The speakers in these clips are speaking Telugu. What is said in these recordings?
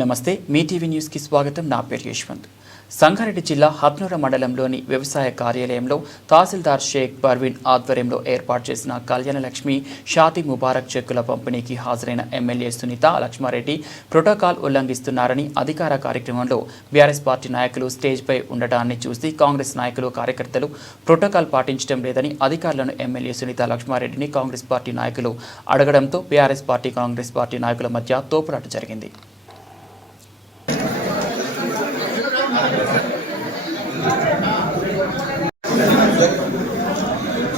నమస్తే మీ టీవీ న్యూస్ కి స్వాగతం. నా పేరు యశ్వంత్. సంగారెడ్డి జిల్లా హత్నూర మండలంలోని వ్యవసాయ కార్యాలయంలో తహసీల్దార్ షేక్ పర్వీన్ ఆధ్వర్యంలో ఏర్పాటు చేసిన కళ్యాణలక్ష్మి షాదీ ముబారక్ చెక్కుల పంపిణీకి హాజరైన ఎమ్మెల్యే సునీత లక్ష్మారెడ్డి ప్రోటోకాల్ ఉల్లంఘిస్తున్నారని అధికార కార్యక్రమంలో బీఆర్ఎస్ పార్టీ నాయకులు స్టేజ్పై ఉండటాన్ని చూసి కాంగ్రెస్ నాయకులు కార్యకర్తలు ప్రోటోకాల్ పాటించడం లేదని అధికారులను ఎమ్మెల్యే సునీత లక్ష్మారెడ్డిని కాంగ్రెస్ పార్టీ నాయకులు అడగడంతో బీఆర్ఎస్ పార్టీ కాంగ్రెస్ పార్టీ నాయకుల మధ్య తోపులాట జరిగింది.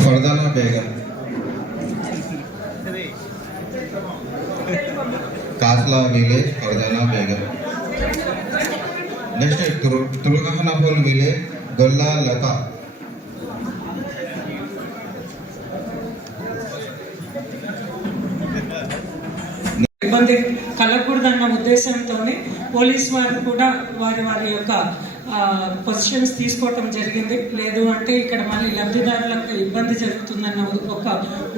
फरदाना बेगम, कासला विलेज फरदाना बेगम. नेक्स्ट तुलगाहनापुर विलेज गोल्ला लता. ఇబ్బంది కలగకూడదన్న ఉద్దేశంతోనే పోలీస్ వారు కూడా వారి యొక్క పొజిషన్స్ తీసుకోవటం జరిగింది. లేదు అంటే ఇక్కడ మళ్ళీ లబ్ధిదారులకు ఇబ్బంది జరుగుతుందన్న ఒక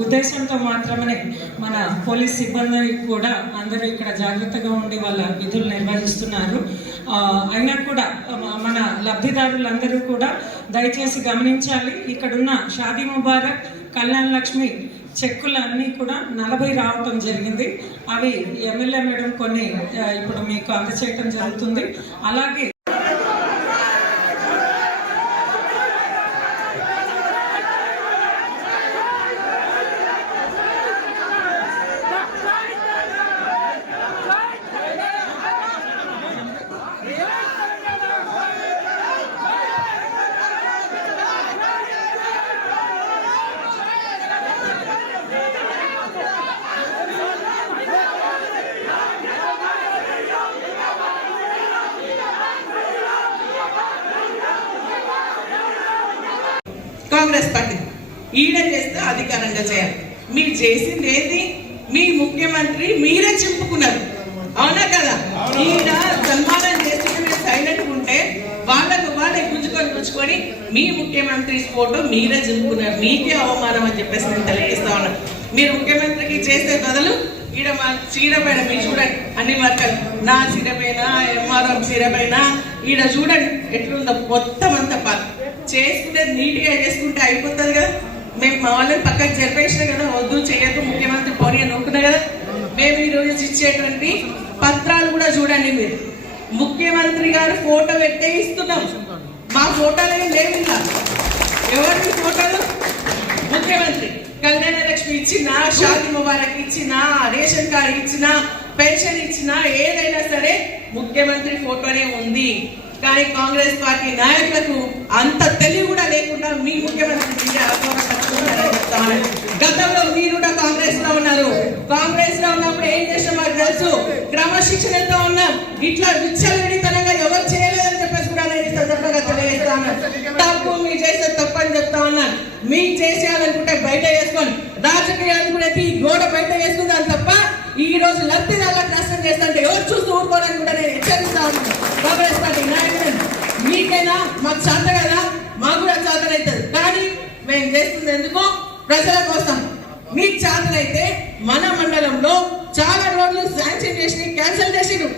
ఉద్దేశంతో మాత్రమే మన పోలీస్ సిబ్బంది కూడా అందరూ ఇక్కడ జాగ్రత్తగా ఉండి వాళ్ళ విధులు నిర్వహిస్తున్నారు. అయినా కూడా మన లబ్ధిదారులందరూ కూడా దయచేసి గమనించాలి. ఇక్కడున్న షాదీ ముబారక్ కళ్యాణ లక్ష్మి చెక్కులన్నీ కూడా 40 రావటం జరిగింది. అవి ఎమ్మెల్యే మేడం కొన్ని ఇప్పుడు మీకు అందచేయటం జరుగుతుంది. అలాగే కాంగ్రెస్ పార్టీ ఈడ చేస్తే అధికారంగా చేయాలి. మీరు చేసింది ఏంటి? మీ ముఖ్యమంత్రి మీరే చింపుకున్నారు, అవునా కదా? ఈడ సన్మానం చేస్తుంటే మీరు సైలెంట్ ఉంటే వాళ్ళే గుంజుకొని మీ ముఖ్యమంత్రి ఫోటో మీరే చింపుకున్నారు. మీకే అవమానం అని చెప్పేసి నేను తెలియజేస్తా ఉన్నాను. మీరు ముఖ్యమంత్రికి చేసే బదులు ఈడ మా చీర పైన మీరు చూడండి, అన్ని వర్కలు నా చీర పైన ఎంఆర్ఎం చీర పైన ఈడ చూడండి ఎట్లుందో మొత్తం అంతా చేసుకుంటే నీట్గా చేసుకుంటే అయిపోతుంది కదా. మేము మా వాళ్ళని పక్కకు జరిపేసినా కదా, వద్దు చేయొద్దు ముఖ్యమంత్రి పోనీ అని అనుకున్నా కదా. మేము ఈరోజు ఇచ్చేటువంటి పత్రాలు కూడా చూడండి. మీరు ముఖ్యమంత్రి గారు ఫోటో పెట్టే ఇస్తున్నాం, మా ఫోటోలు ఏం లేవు. ఇలా ఎవరి ఫోటోలు? ముఖ్యమంత్రి కళ్యాణ లక్ష్మి ఇచ్చినా, షాదీ ముబారక్ ఇచ్చినా, రేషన్ కార్డు ఇచ్చినా, పెన్షన్ ఇచ్చినా, ఏదైనా సరే ముఖ్యమంత్రి ఫోటోనే ఉంది. కానీ కాంగ్రెస్ పార్టీ నాయకులకు అంత తెలివి కూడా లేకుండా మీ ముఖ్యమంత్రి గతంలో మీరు కూడా కాంగ్రెస్ లో ఉన్నారు. కాంగ్రెస్ లో ఉన్నప్పుడు ఏం చేసినా మాకు తెలుసు. క్రమశిక్షణతో ఉన్నాం. ఇట్లా విచ్చలవిడితనంగా ఎవరు చేయలేదని చెప్పేసి కూడా నేను ఈ సందర్భంగా తెలియజేస్తా ఉన్నాను. తప్పు మీరు చేసే తప్పు అని చెప్తా ఉన్నాను. మీకు చేసేయాలనుకుంటే బయట వేసుకోండి, రాజకీయాలనుకుంటే ఈ గోడ బయట వేసుకుందాం తప్ప ఈ రోజు లబ్ధిదారులకు నష్టం చేస్తుంటే ఎవరు చూస్తూ ఊరుకోవాలని కూడా నేను హెచ్చరిస్తా ఉన్నాను. కాంగ్రెస్ పార్టీ నాయకులు మీకైనా మాకు చేత కదా, మాకు కూడా చేతనవుతుంది. కానీ మేము చేస్తుంది ఎందుకు? ప్రజల కోసం. మీకు చేతనైతే మన మండలంలో చాలా రోడ్లు శాంక్షన్ చేసి క్యాన్సిల్ చేసిరు,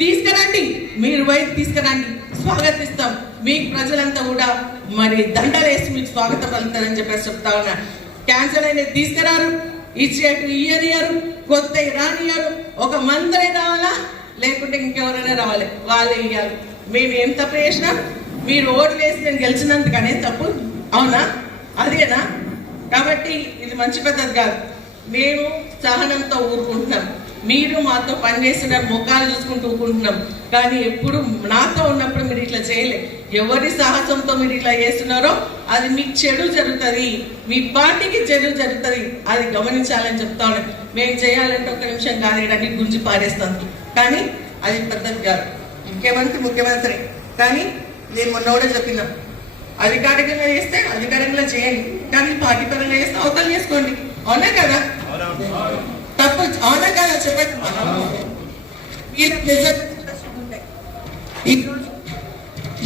తీసుకురండి. మీరు బయట తీసుకురండి, స్వాగతిస్తాం. మీకు ప్రజలంతా కూడా మరి దండలేసి మీకు స్వాగతం పలుకుతారని చెప్పేసి చెప్తా ఉన్నా. క్యాన్సిల్ అనేది తీసుకురారు, ఇచ్చేటు ఇయ్యనియరు, కొత్త రానియరు. ఒక మందరే రావాలా, లేకుంటే ఇంకెవరైనా రావాలి, వాళ్ళే ఇయ్యాలి. మేము ఏం తప్పు చేసినా మీరు ఓట్లు వేసి నేను గెలిచినందుకనే తప్పు, అవునా? అదేనా? కాబట్టి ఇది మంచి పద్ధతి కాదు. మేము సహనంతో ఊరుకుంటున్నాం, మీరు మాతో పనిచేస్తున్నారు, ముఖాలు చూసుకుంటూ ఊరుకుంటున్నాం. కానీ ఎప్పుడు నాతో ఉన్నప్పుడు మీరు ఇట్లా చేయలే. ఎవరి సాహసంతో మీరు ఇట్లా చేస్తున్నారో అది మీకు చెడు జరుగుతుంది, మీ పార్టీకి చెడు జరుగుతుంది. అది గమనించాలని చెప్తా ఉన్నాం. మేము చేయాలంటే ఒక నిమిషం కాదు, ఇవన్నీ గుంజి పారేస్తాం. కానీ అది పద్ధతి కాదు. ముఖ్యమంత్రి కానీ నేను మొన్న కూడా చెప్పినాం, అధికారికంగా చేస్తే అధికారికంగా చేయండి, కానీ పార్టీ పరంగా చేస్తే అవతల చేసుకోండి, అవునా కదా? తప్పు అవునా కదా? చెప్పండి.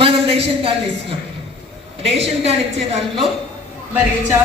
మనం రేషన్ కార్డు ఇస్తున్నాం. రేషన్ కార్డు ఇచ్చే దాంట్లో మరి